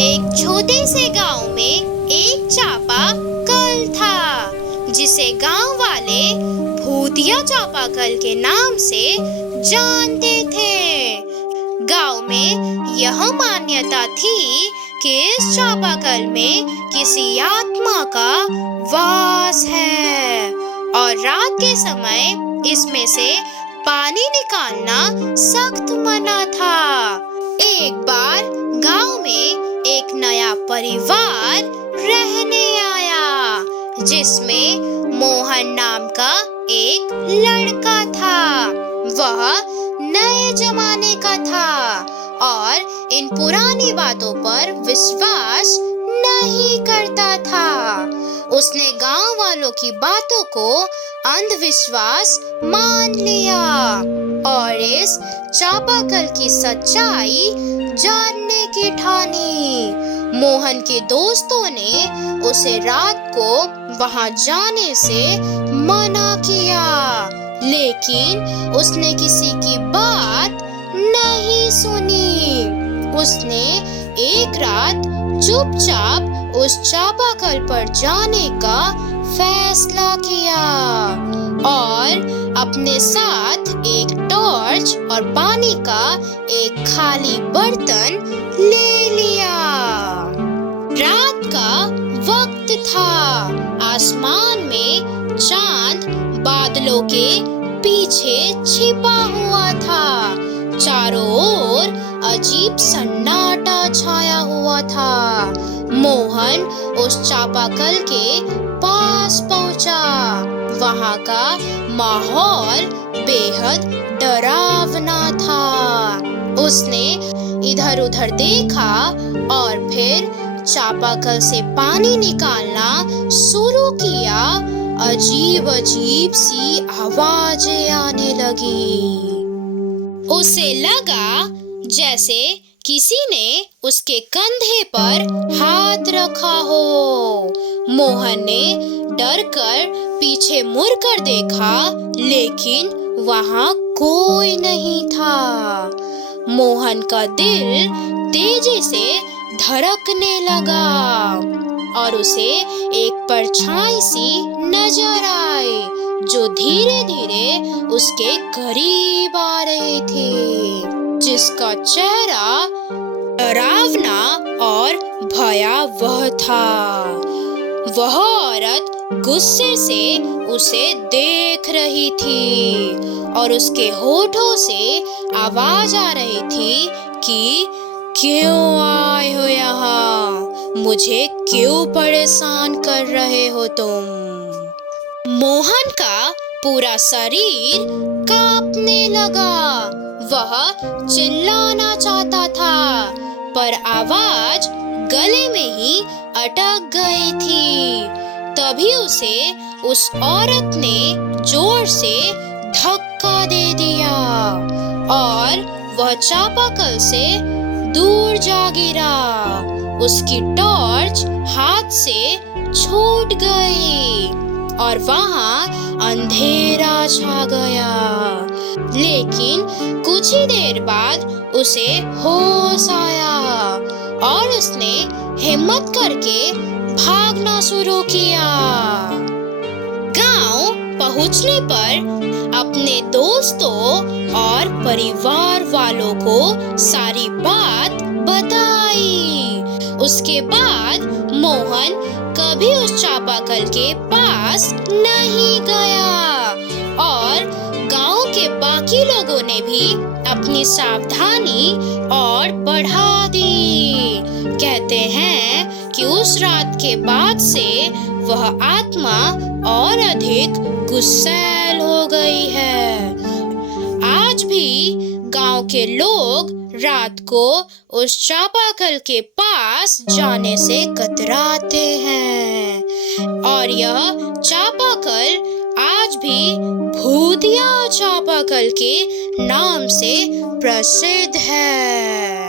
एक छोटे से गांव में एक चापाकल था जिसे गांव वाले भूतिया चापाकल के नाम से जानते थे। गांव में यह मान्यता थी कि इस चापाकल में किसी आत्मा का वास है और रात के समय इसमें से पानी निकालना सख्त मना था। एक बार गांव में एक नया परिवार रहने आया जिसमें मोहन नाम का एक लड़का था। वह नए जमाने का था और इन पुरानी बातों पर विश्वास नहीं करता था। उसने गांव वालों की बातों को अंधविश्वास मान लिया और इस चापाकल की सच्चाई जानने की ठानी। मोहन के दोस्तों ने उसे रात को वहां जाने से मना किया, लेकिन उसने किसी की बात नहीं सुनी। उसने एक रात चुपचाप उस चापाकल पर जाने का फैसला किया और अपने साथ एक टॉर्च और पानी का एक खाली बर्तन ले लिया। रात का वक्त था। आसमान में चांद बादलों के पीछे छिपा हुआ था। चारों ओर अजीब सन्नाटा छाया हुआ था। मोहन उस चापाकल के पास पहुंचा। वहां का माहौल बेहद डरावना था। उसने इधर-उधर देखा और फिर चापाकल से पानी निकालना शुरू किया। अजीब-अजीब सी आवाजें आने लगी। उसे लगा जैसे किसी ने उसके कंधे पर हाथ रखा हो। मोहन ने डरकर पीछे मुड़कर देखा, लेकिन वहां कोई नहीं था। मोहन का दिल तेजी से धड़कने लगा और उसे एक परछाई सी नजर आई जो धीरे-धीरे उसके करीब आ रही थी, जिसका चेहरा डरावना और भयावह था। वह औरत गुस्से से उसे देख रही थी और उसके होठों से आवाज आ रही थी कि क्यों आए हो यहाँ? मुझे क्यों परेशान कर रहे हो तुम? मोहन का पूरा शरीर कांपने लगा। वह चिल्लाना चाहता था, पर आवाज गले में ही अटक गई थी। तभी उसे उस औरत ने जोर से धक्का दे दिया और वह चापाकल से दूर जा गिरा। उसकी टॉर्च हाथ से छूट गई और वहां अंधेरा छा गया। लेकिन कुछ ही देर बाद उसे होश आया और उसने हिम्मत करके भागना शुरू किया। गांव पहुंचने पर अपने दोस्तों और परिवार वालों को सारी बात बताई। उसके बाद मोहन कभी उस चापाकल के पास नहीं गया और गांव के बाकी लोगों ने भी अपनी सावधानी और बढ़ा दी। कहते हैं कि उस रात के बाद से वह आत्मा और अधिक गुस्सैल हो गई है। आज भी गांव के लोग रात को उस चापाकल के पास जाने से कतराते हैं और यह चापाकल आज भी भूतिया चापाकल के नाम से प्रसिद्ध है।